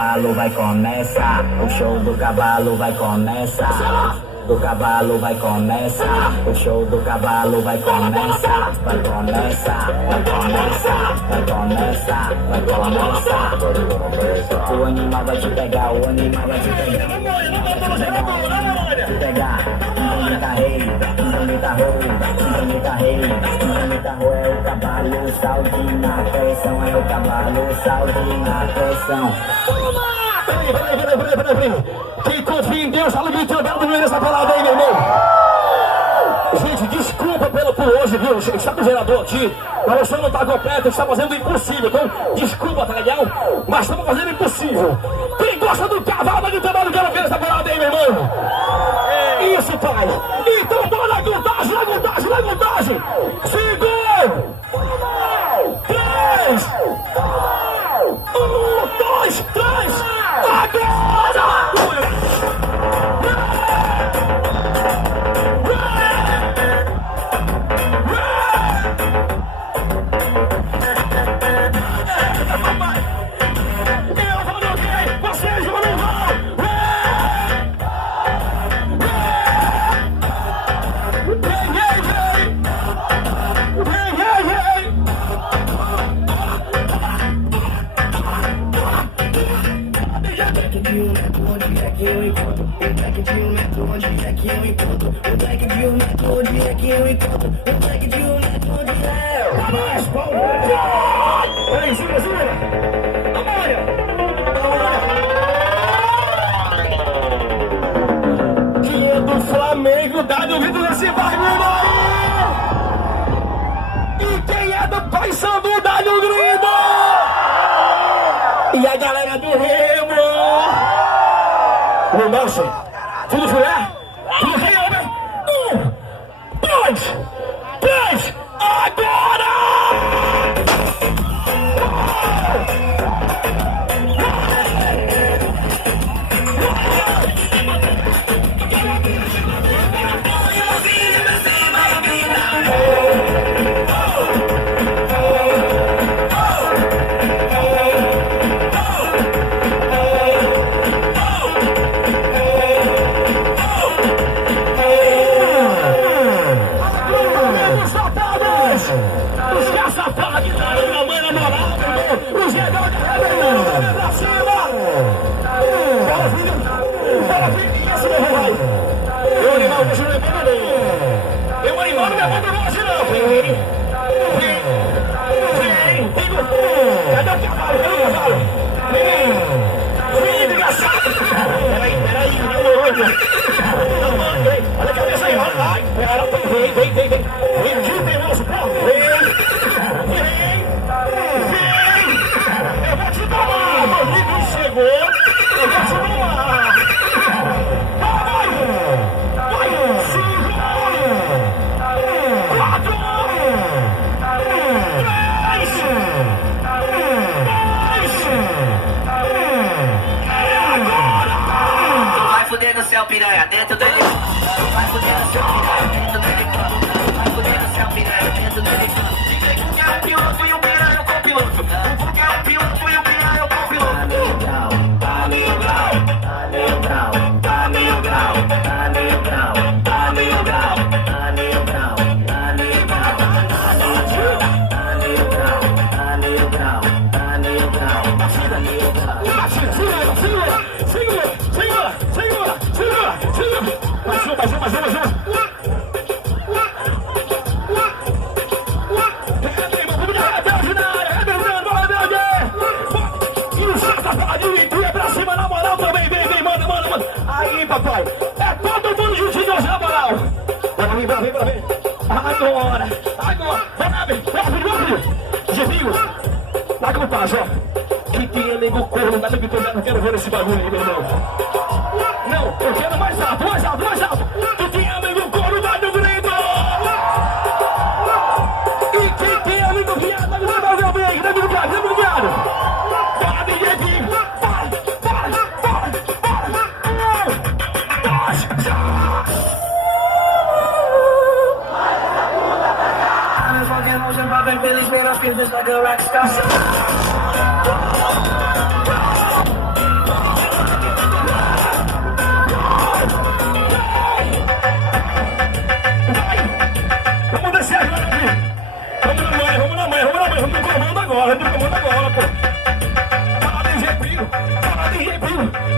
cavalo vai começar, o show do cavalo vai começar. Do cavalo vai começar, o show do cavalo vai começar, vai começar, vai começar, vai começar, vai começar. O animal vai te pegar, o animal vai te pegar. Te pegar, bonita rei, bonita rouba, bonita rei, bonita rua é o cavalo, salve na pressão, é o cavalo, salve na pressão. Peraí. Quem confia em Deus, fala muito dela primeiro essa palavra aí, meu irmão. Gente, desculpa por hoje, viu? Está com o gerador aqui, mas você não está completo, está fazendo o impossível. Então, desculpa, tá legal? Mas estamos fazendo o impossível. Quem gosta do cavalo de trabalho, quero ver essa palavra aí, meu irmão. Isso, pai. Então, bora na contagem. Segura. 3, 1, 2, 3. Agora! Quem é do Flamengo, dá duvido nesse bagulho aí! E quem é do Paysandu, dá no grito! E a galera do Remo! Não sei. Tudo filé? Tudo filé, né? 1, 2, 3, agora! Olha a cabeça aí, vai. Vem. Vem, teimoso, pô. Vem. Eu vou te dar uma. Meu livro chegou. Eu vou te dar uma. Vai. 5, 4, 3, 2, vai fuder no céu, piranha, dentro do helicóptero. Vai fuder no céu, piranha, dentro do helicóptero. Vai fuder no céu, piranha, dentro do helicóptero. O que é o piloto e o piranha com o piloto. O que é o piloto e o piranha com o piloto. Tá meio grau. Aí, papai, é todo mundo juntinho hoje, na moral. Bora vir. Agora. Rápido. Jefinho, dá contagem, ó. Que tem nego corno, dá nego corno, não quero ver esse bagulho aí, meu irmão. Não, eu quero mais alto. Que tem amigo corno, dá no grito. E quem tem amigo viado, dá no grito, dá no viado. Bora, Jefinho. Billy's made us feel just like a rock star. arrepio, fala de arrepio.